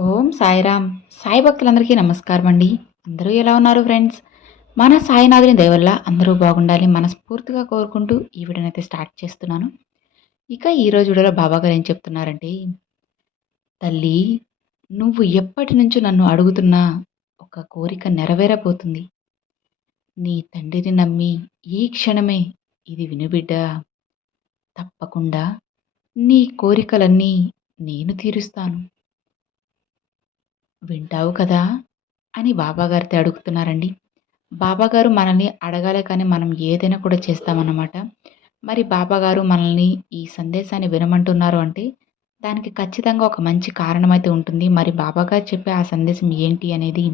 ఓం సాయిరామ్. సాయి భక్తులందరికీ నమస్కారం అండి. అందరూ ఎలా ఉన్నారు ఫ్రెండ్స్? మన సాయినాథుని దయవల్ల అందరూ బాగుండాలి మనస్ఫూర్తిగా కోరుకుంటూ ఈ వీడియోని అయితే స్టార్ట్ చేస్తున్నాను. ఇక ఈరోజు వీడియోలో బాబా గారు ఏం చెప్తున్నారంటే తల్లి నువ్వు ఎప్పటి నుంచో నన్ను అడుగుతున్న ఒక కోరిక నెరవేరబోతుంది. నీ తండ్రిని నమ్మి ఈ క్షణమే ఇది వినుబిడ్డ? తప్పకుండా నీ కోరికలన్నీ నేను తీరుస్తాను. వింటావు కదా? అని బాబాగారితో అడుగుతున్నారండి. బాబాగారు మనల్ని అడగాలే కానీ మనం ఏదైనా కూడా చేస్తామన్నమాట. మరి బాబాగారు మనల్ని ఈ సందేశాన్ని వినమంటున్నారు అంటే దానికి ఖచ్చితంగా ఒక మంచి కారణం అయితే ఉంటుంది. మరి బాబాగారు చెప్పే ఆ సందేశం ఏంటి అనేది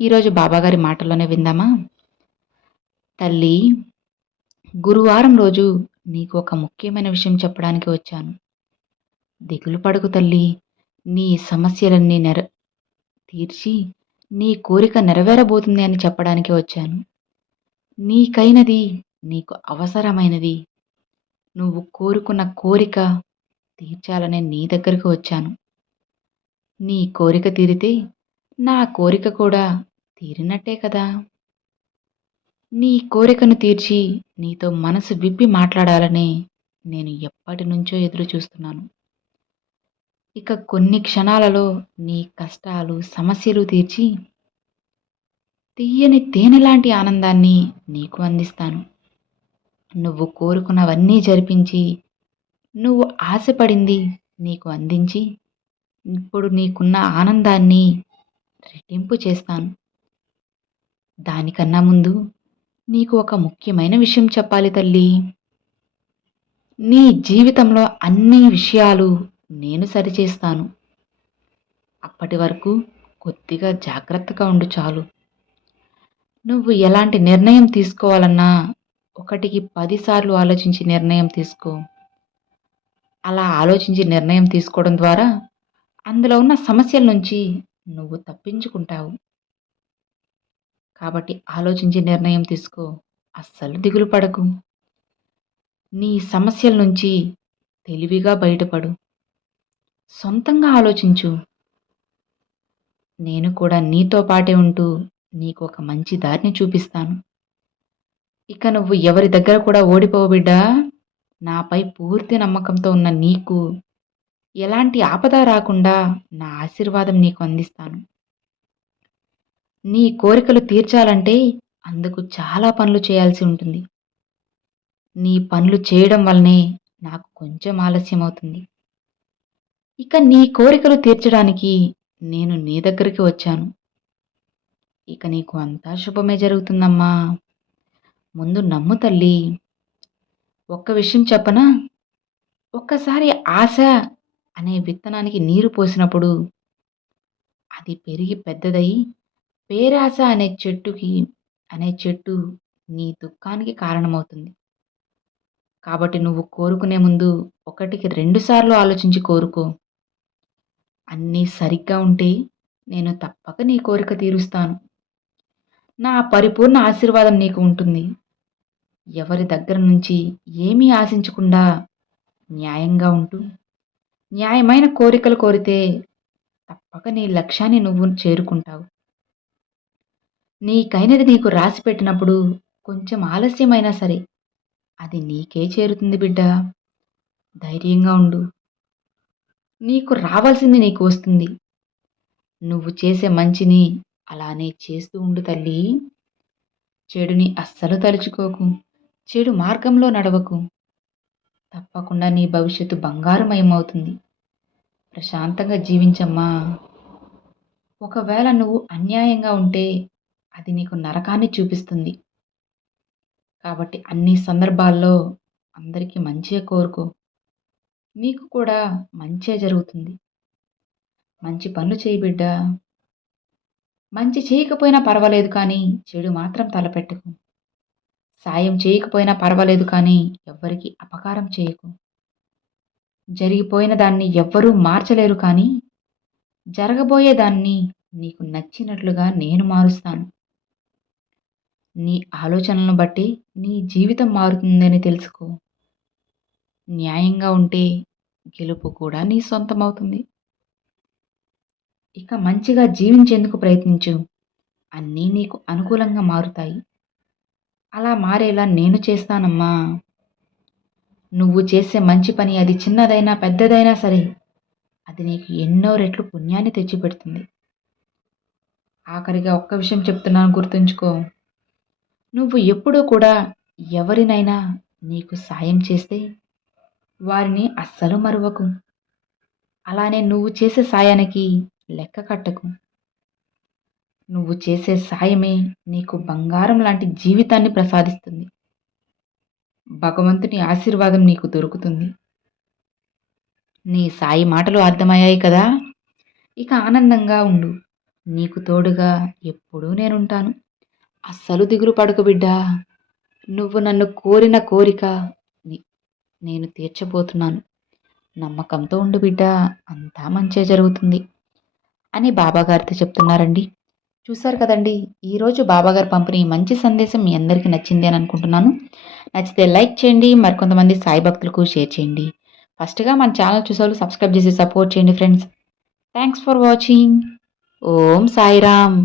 ఈరోజు బాబాగారి మాటల్లోనే విందామా? తల్లి గురువారం రోజు నీకు ఒక ముఖ్యమైన విషయం చెప్పడానికి వచ్చాను. దిగులు పడుకు తల్లి. నీ సమస్యలన్నీ నెర తీర్చి నీ కోరిక నెరవేరబోతుంది అని చెప్పడానికి వచ్చాను. నీకైనది నీకు అవసరమైనది. నువ్వు కోరుకున్న కోరిక తీర్చాలనే నీ దగ్గరకు వచ్చాను. నీ కోరిక తీరితే నా కోరిక కూడా తీరినట్టే కదా. నీ కోరికను తీర్చి నీతో మనసు విప్పి మాట్లాడాలని నేను ఎప్పటి నుంచో ఎదురు చూస్తున్నాను ఇక కొన్ని క్షణాలలో నీ కష్టాలు సమస్యలు తీర్చి తీయని తేనె లాంటి ఆనందాన్ని నీకు అందిస్తాను. నువ్వు కోరుకున్నవన్నీ జరిపించి నువ్వు ఆశపడింది నీకు అందించి ఇప్పుడు నీకున్న ఆనందాన్ని రెట్టింపు చేస్తాను. దానికన్నా ముందు నీకు ఒక ముఖ్యమైన విషయం చెప్పాలి తల్లి. నీ జీవితంలో అన్ని విషయాలు నేను సరిచేస్తాను. అప్పటి వరకు కొద్దిగా జాగ్రత్తగా ఉండు చాలు. నువ్వు ఎలాంటి నిర్ణయం తీసుకోవాలన్నా ఒకటికి పదిసార్లు ఆలోచించి నిర్ణయం తీసుకో. అలా ఆలోచించి నిర్ణయం తీసుకోవడం ద్వారా అందులో ఉన్న సమస్యల నుంచి నువ్వు తప్పించుకుంటావు. కాబట్టి ఆలోచించి నిర్ణయం తీసుకో. అస్సలు దిగులు పడకు. నీ సమస్యల నుంచి తెలివిగా బయటపడు. సొంతంగా ఆలోచించు. నేను కూడా నీతో పాటే ఉంటూ నీకు ఒక మంచి దారిని చూపిస్తాను. ఇక నువ్వు ఎవరి దగ్గర కూడా ఓడిపోవు బిడ్డా. నాపై పూర్తి నమ్మకంతో ఉన్న నీకు ఎలాంటి ఆపద రాకుండా నా ఆశీర్వాదం నీకు అందిస్తాను. నీ కోరికలు తీర్చాలంటే అందుకు చాలా పనులు చేయాల్సి ఉంటుంది. నీ పనులు చేయడం వల్లనే నాకు కొంచెం ఆలస్యం అవుతుంది ఇక నీ కోరికలు తీర్చడానికి నేను నీ దగ్గరికి వచ్చాను. ఇక నీకు అంతా శుభమే జరుగుతుందమ్మా. ముందు నమ్ము తల్లి. ఒక్క విషయం చెప్పనా? ఒక్కసారి ఆశ అనే విత్తనానికి నీరు పోసినప్పుడు అది పెరిగి పెద్దదయ్యి పేరాశ అనే చెట్టుకి అనే చెట్టు నీ దుఃఖానికి కారణమవుతుంది. కాబట్టి నువ్వు కోరుకునే ముందు ఒకటికి రెండుసార్లు ఆలోచించి కోరుకో. అన్నీ సరిగ్గా ఉంటే నేను తప్పక నీ కోరిక తీరుస్తాను. నా పరిపూర్ణ ఆశీర్వాదం నీకు ఉంటుంది. ఎవరి దగ్గర నుంచి ఏమీ ఆశించకుండా న్యాయంగా ఉంటూ న్యాయమైన కోరికలు కోరితే తప్పక నీ లక్ష్యాన్ని నువ్వు చేరుకుంటావు. నీకైనది నీకు రాసి పెట్టినప్పుడు కొంచెం ఆలస్యమైనా సరే అది నీకే చేరుతుంది బిడ్డ. ధైర్యంగా ఉండు. నీకు రావాల్సింది నీకు వస్తుంది. నువ్వు చేసే మంచిని అలానే చేస్తూ ఉండు తల్లి. చెడుని అస్సలు తలుచుకోకు. చెడు మార్గంలో నడవకు. తప్పకుండా నీ భవిష్యత్తు బంగారమయమవుతుంది. ప్రశాంతంగా జీవించమ్మా. ఒకవేళ నువ్వు అన్యాయంగా ఉంటే అది నీకు నరకాన్ని చూపిస్తుంది. కాబట్టి అన్ని సందర్భాల్లో అందరికీ మంచిగా కోరుకో. నీకు కూడా మంచే జరుగుతుంది. మంచి పనులు చేయి బిడ్డ. మంచి చేయకపోయినా పర్వాలేదు కానీ చెడు మాత్రం తలపెట్టకు. సాయం చేయకపోయినా పర్వాలేదు కానీ ఎవ్వరికి అపకారం చేయకు. జరిగిపోయిన దాన్ని ఎవ్వరూ మార్చలేరు కానీ జరగబోయే దాన్ని నీకు నచ్చినట్లుగా నేను మారుస్తాను. నీ ఆలోచనలను బట్టి నీ జీవితం మారుతుందని తెలుసుకో. న్యాయంగా ఉంటే గెలుపు కూడా నీ సొంతమవుతుంది. ఇక మంచిగా జీవించేందుకు ప్రయత్నించు. అన్నీ నీకు అనుకూలంగా మారుతాయి. అలా మారేలా నేను చేస్తానమ్మా. నువ్వు చేసే మంచి పని అది చిన్నదైనా పెద్దదైనా సరే అది నీకు ఎన్నో రెట్లు పుణ్యాన్ని తెచ్చిపెడుతుంది. ఆఖరిగా ఒక్క విషయం చెప్తున్నాను గుర్తుంచుకో. నువ్వు ఎప్పుడూ కూడా ఎవరినైనా నీకు సాయం చేస్తే వారిని అస్సలు మరువకు. అలానే నువ్వు చేసే సాయానికి లెక్క కట్టకు. నువ్వు చేసే సాయమే నీకు బంగారం లాంటి జీవితాన్ని ప్రసాదిస్తుంది. భగవంతుని ఆశీర్వాదం నీకు దొరుకుతుంది. నీ సాయి మాటలు అర్థమయ్యాయి కదా? ఇక ఆనందంగా ఉండు. నీకు తోడుగా ఎప్పుడూ నేనుంటాను. అస్సలు దిగులు పడుకు బిడ్డా. నువ్వు నన్ను కోరిన కోరిక నేను తీర్చబోతున్నాను. నమ్మకంతో ఉండు బిడ్డ అంతా మంచే జరుగుతుంది. అని బాబాగారితో చెప్తున్నారండి. చూశారు కదండి ఈరోజు బాబాగారు పంపిన ఈ మంచి సందేశం మీ అందరికీ నచ్చింది అని అనుకుంటున్నాను. నచ్చితే లైక్ చేయండి మరికొంతమంది సాయి భక్తులకు షేర్ చేయండి. ఫస్ట్గా మన ఛానల్ చూసేవాళ్ళు సబ్స్క్రైబ్ చేసి సపోర్ట్ చేయండి friends. Thanks for watching. Om Sairam.